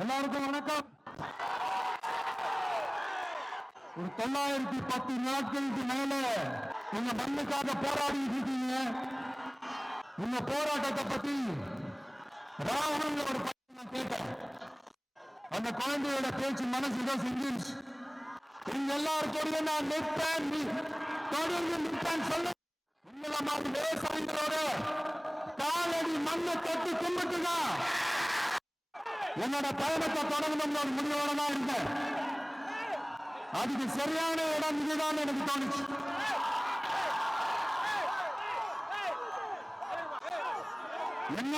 எல்லாருக்கும் வணக்கம். ஒரு 910 நாட்களுக்கு மேல உங்க மண்ணுக்காக போராடி இருக்கீங்க. உங்க போராட்டத்தை பத்தி ராகுல் ஒரு நான் கேட்டேன். அந்த குழந்தையோட பேச்சு மனசுதான் செஞ்சிருச்சு. நீங்க எல்லாருக்கும் நான் நிற்பேன், தொடர்ந்து நிற்பேன் சொல்ல. உங்களை மாதிரி விவசாயிகளோட காலடி மண்ணை தொட்டு கும்பிட்டுதான் என்னோட பயணத்தை தொடங்கணும்னு ஒரு முடிவோட தான் இருந்தேன். அதுக்கு சரியான இடம் இதுதான் எனக்கு தோணுச்சு. என்ன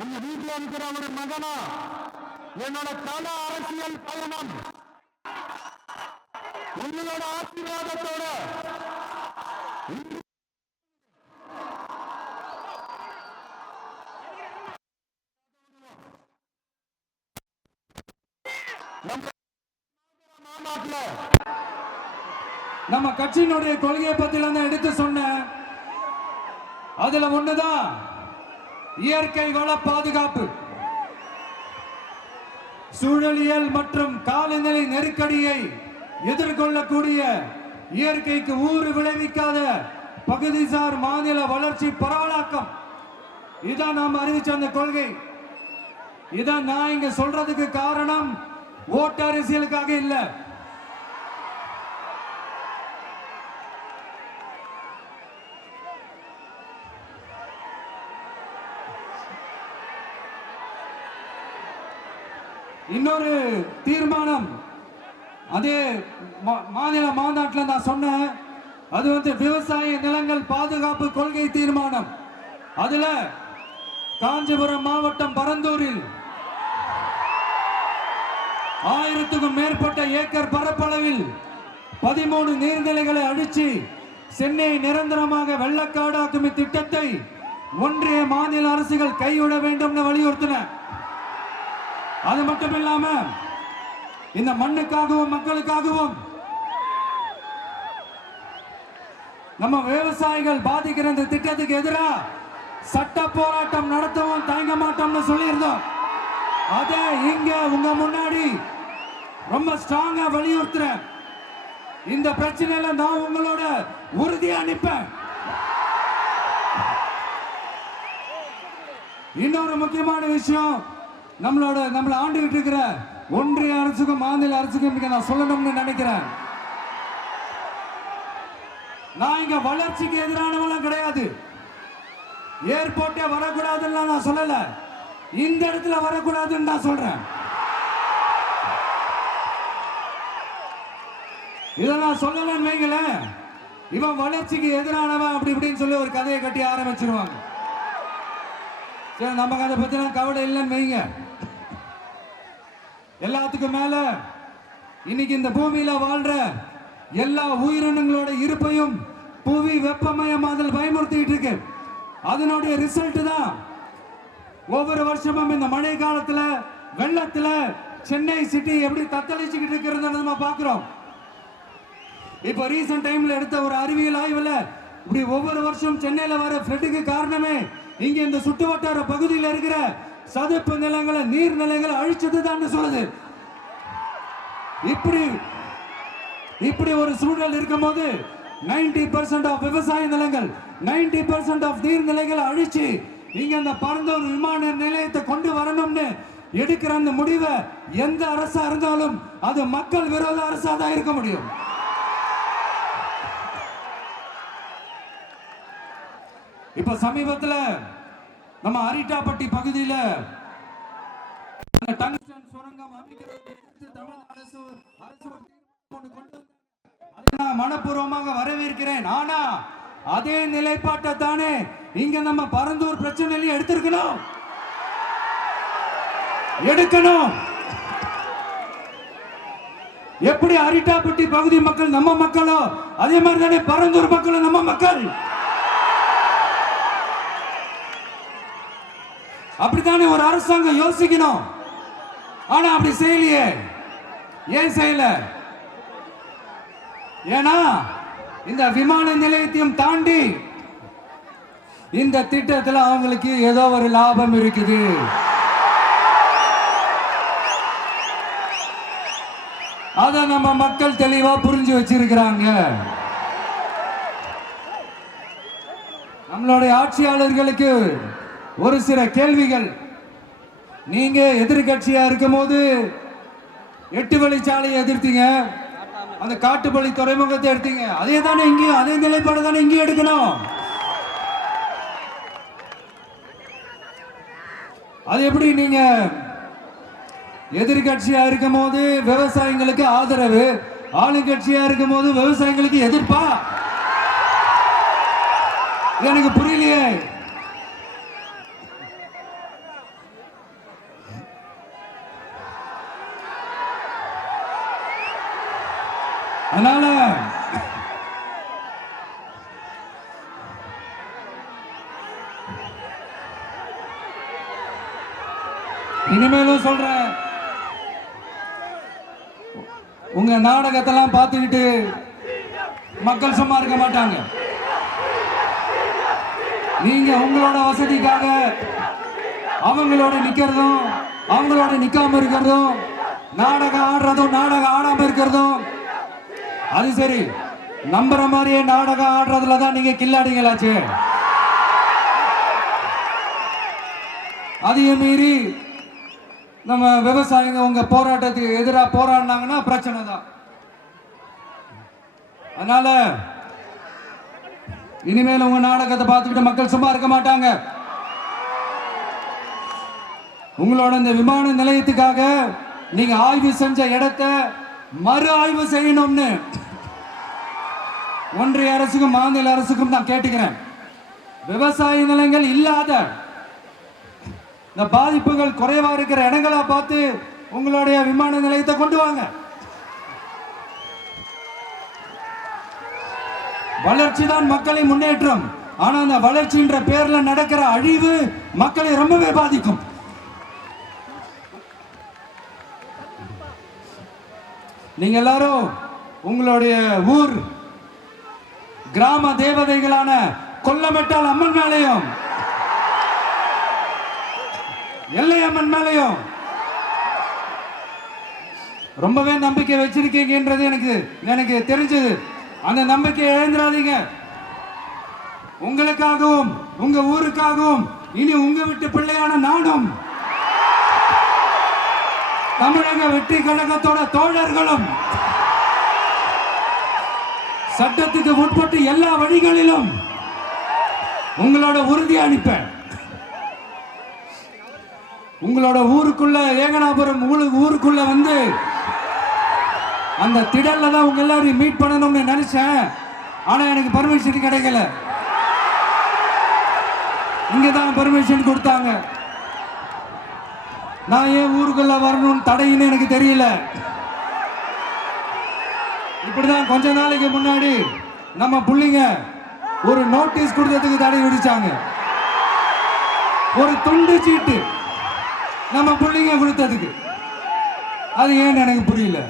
உங்க வீட்டில் இருக்கிற ஒரு மகனா என்னோட கள அரசியல் பயணம் உங்களோட ஆசீர்வாதத்தோட நம்ம கட்சியினுடைய கொள்கையை பத்தி எடுத்து சொன்ன அதுல ஒண்ணுதான் இயற்கை வள பாதுகாப்பு. சூழலியல் மற்றும் காலநிலை நெருக்கடியை எதிர்கொள்ளக்கூடிய இயற்கைக்கு ஊறு விளைவிக்காத பகுதிசார் மாநில வளர்ச்சி பரவலாக்கம். இதான் நாம் அறிவிச்ச அந்த கொள்கை. இதான் நான் இங்க சொல்றதுக்கு காரணம் ஓட்டு அரசியலுக்காக இல்ல. இன்னொரு தீர்மானம் அதே மாநில மாநாட்டில் நான் சொன்னேன். அது விவசாய நிலங்கள் பாதுகாப்பு கொள்கை தீர்மானம். அதுல காஞ்சிபுரம் மாவட்டம் பரந்தூரில் 1000க்கும் மேற்பட்ட ஏக்கர் பரப்பளவில் 13 நீர்நிலைகளை அழிச்சு சென்னையை நிரந்தரமாக வெள்ளக்காடாக்கும் திட்டத்தை ஒன்றிய மாநில அரசுகள் கைவிட வேண்டும் வலியுறுத்தின. அது மட்டும் இல்லாம இந்த மண்ணுக்காகவும் மக்களுக்காகவும் நம்ம விவசாயிகள் பாதிக்கிற இந்த திட்டத்துக்கு எதிராக சட்ட போராட்டம் நடத்தவும் தயங்க மாட்டோம்னு சொல்லியிருந்தோம். அதே இங்க உங்க முன்னாடி ரொம்ப ஸ்ட்ராங்கா வலியுறுத்துறேன். இந்த பிரச்சனையில நான் உங்களோட உறுதியா நிற்பேன். இன்னொரு முக்கியமான விஷயம், நம்மள ஆண்டுகிட்டு இருக்கிற ஒன்றிய அரசுக்கும் மாநில அரசுக்கும் நான் சொல்லணும்னு நினைக்கிறேன். நான் இங்க வளர்ச்சிக்கு எதிரானவெல்லாம் கிடையாது. ஏர்போர்ட்டே வரக்கூடாதுன்னு நான் சொல்லல. இந்த இடத்துல வரக்கூடாதுன்னு நான் சொல்றேன். இதை நான் சொல்லலன்னு வைங்கள, இவன் வளர்ச்சிக்கு எதிரானவன் அப்படி இப்படின்னு சொல்லி ஒரு கதையை கட்டி ஆரம்பிச்சிருவாங்க. சரி, நமக்கு அதை பத்தி கவலை இல்லைன்னு வைங்க. எல்லாத்துக்கும் மேல இன்னைக்கு இந்த பூமியில வாழ்ற எல்லா உயிரினங்களோட இருப்பையும் புவி வெப்பமயமாதல் பயமுறுத்திட்டு இருக்கு. அதனுடைய ரிசல்ட் தான் ஒவ்வொரு வருஷமும் இந்த மழை காலத்துல வெள்ளத்துல சென்னை சிட்டி எப்படி தத்தளிச்சுக்கிட்டு இருக்கிறது நம்ம பாக்குறோம். இப்ப ரீசன்ட் டைம்ல எடுத்த ஒரு அறிவியல் ஆய்வுல இப்படி ஒவ்வொரு வருஷம் சென்னையில வர ஃப்ளட்டுக்கு காரணமே இங்க இந்த சுற்றுவட்டார பகுதியில் இருக்கிற சதுப்பு நிலங்களை நீர்நிலைகளை அழிச்சதுதான் சொல்லுது. இப்படி ஒரு சூழல் இருக்கும் போது 90% ஆஃப் விவசாய நிலங்கள் 90% ஆஃப் நீர்நிலைகளை அழிச்சு இங்க அந்த பரந்தூர் விமான நிலையத்தை கொண்டு வரணும்னு எடுக்கிற அந்த முடிவை எந்த அரசா இருந்தாலும் அது மக்கள் விரோத அரசா தான் இருக்க முடியும். இப்ப சமீபத்தில் நம்ம அரிட்டாப்பட்டி பகுதியில் டங்ஸ்டன் சுரங்கம் அமைக்கிறதுக்கு தமிழக அரசு நான் மனப்பூர்வமாக வரவேற்கிறேன். ஆனா அதே நிலைப்பாட்டை தானே இங்க நம்ம பரந்தூர் பிரச்சனையில எடுக்கணும். எப்படி அரிட்டாப்பட்டி பகுதி மக்கள் நம்ம மக்களோ அதே மாதிரி தானே பரந்தூர் மக்களும் நம்ம மக்கள். அப்படித்தானே ஒரு அரசாங்கம் யோசிக்கணும். ஆனா அப்படி செய்யலையே. ஏன் செய்யல? ஏன்னா இந்த விமான நிலையத்தையும் தாண்டி இந்த திட்டத்தில் அவங்களுக்கு ஏதோ ஒரு லாபம் இருக்குது. அத நம்ம மக்கள் தெளிவா புரிஞ்சு வச்சிருக்கிறாங்க. நம்மளுடைய ஆட்சியாளர்களுக்கு ஒரு சில கேள்விகள். நீங்க எதிர்கட்சியா இருக்கும் போது 8 வழிச்சாலையை எதிர்த்தீங்க, அந்த காட்டுப்பள்ளி துறைமுகத்தை எடுத்தீங்க. அதே தானே இங்கேயும், அதே நிலைப்பாடு தானே இங்கேயும் எடுக்கணும். அது எப்படி நீங்க எதிர்கட்சியா இருக்கும் போது விவசாயிகளுக்கு ஆதரவு, ஆளுங்கட்சியா இருக்கும் போது விவசாயிகளுக்கு எதிர்ப்பா? எனக்கு புரியலையே. அதனால இனிமேலும் சொல்றேன், உங்க நாடகத்தெல்லாம் பார்த்துக்கிட்டு மக்கள் சும்மா இருக்க மாட்டாங்க. நீங்க உங்களோட வசதிக்காக அவங்களோட நிக்கிறதும் அவங்களோட நிக்காம இருக்கிறதும், நாடகம் ஆடுறதும் நாடகம் ஆடாம இருக்கிறதும், அது சரி. நம்புற மாதிரியே நாடகம் ஆடுறதுல தான் நீங்க கில்லாடிங்களாச்சு. அதையும் மீறி நம்ம விவசாயிங்க உங்க போராட்டத்துக்கு எதிராக போராடினாங்கன்னா பிரச்சனை தான். அதனால இனிமேல் உங்க நாடகத்தை பார்த்துக்கிட்டு மக்கள் சும்மா இருக்க மாட்டாங்க. உங்களோட இந்த விமான நிலையத்துக்காக நீங்க ஆய்வு செஞ்ச இடத்தை மறு ஆய்வு செய்யணும்னு ஒன்றிய அரசுக்கும் மாநில அரசுக்கும் நான் கேட்டுக்கிறேன். விவசாய நிலங்கள் இல்லாத இந்த பாதிப்புகள் குறைவா இருக்கிற இடங்களா பார்த்து உங்களுடைய விமான நிலையத்தை கொண்டு வாங்க. வளர்ச்சி தான் மக்களின் முன்னேற்றம். ஆனா அந்த வளர்ச்சின்ற பேர்ல நடக்கிற அழிவு மக்களை ரொம்பவே பாதிக்கும். நீங்க எல்லாரும் உங்களுடைய ஊர் கிராம தேவதைகளான கொல்லமெட்டால் அம்மன் மேலையும் எல்லையம்மன் மேலையும் ரொம்பவே நம்பிக்கை வச்சிருக்கீங்கன்றது எனக்கு தெரிஞ்சது. அந்த நம்பிக்கையை இழந்துடாதீங்க. உங்களுக்காகவும் உங்க ஊருக்காகவும் இனி உங்க வீட்டு பிள்ளையான நானும் தமிழக வெற்றி கழகத்தோட தோழர்களும் சட்டத்துக்கு உட்பட்டு எல்லா வழிகளிலும் உங்களோட உறுதி அளிப்பேன். உங்களோட ஊருக்குள்ள ஏகனாபுரம் ஊருக்குள்ள வந்து அந்த திடல்ல தான் உங்க எல்லாரையும் மீட் பண்ணணும்னு நினைச்சேன். ஆனா எனக்கு பர்மிஷன் கிடைக்கல. இங்கதான் பர்மிஷன் கொடுத்தாங்க. நான் ஏன் ஊருக்குள்ள வரணும்னு தடையின்னு எனக்கு தெரியல. இப்படிதான் கொஞ்ச நாளைக்கு முன்னாடி நம்ம புள்ளிங்க ஒரு நோட்டீஸ் கொடுத்ததுக்கு தடை விதிச்சாங்க. ஒரு துண்டு சீட்டு நம்ம புள்ளிங்க கொடுத்ததுக்கு. அது ஏன்னு எனக்கு புரியல.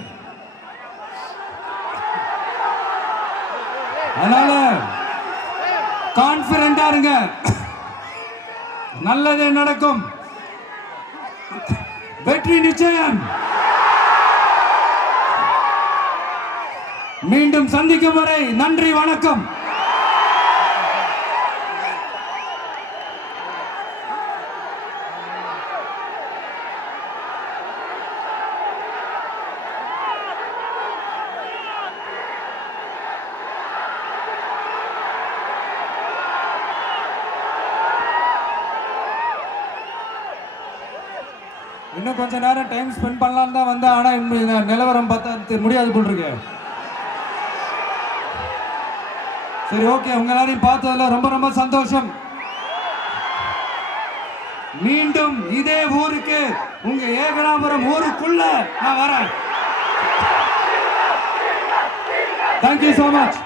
அதனால கான்பிடண்டா இருங்க, நல்லதே நடக்கும், வெற்றி நிச்சயம். மீண்டும் சந்திக்கும் வரை நன்றி, வணக்கம். இன்னும் கொஞ்ச நேரம் டைம் ஸ்பெண்ட் பண்ணலாம் தான் வந்தேன். ஆனா இந்த நிலவரம் பார்த்தா முடியாது போல் இருக்கு. சரி, ஓகே. உங்க எல்லாரையும் பார்த்ததுல ரொம்ப ரொம்ப சந்தோஷம். மீண்டும் இதே ஊருக்கு, உங்க ஏகனாபுரம் ஊருக்குள்ள நான் வரேன். Thank you so much.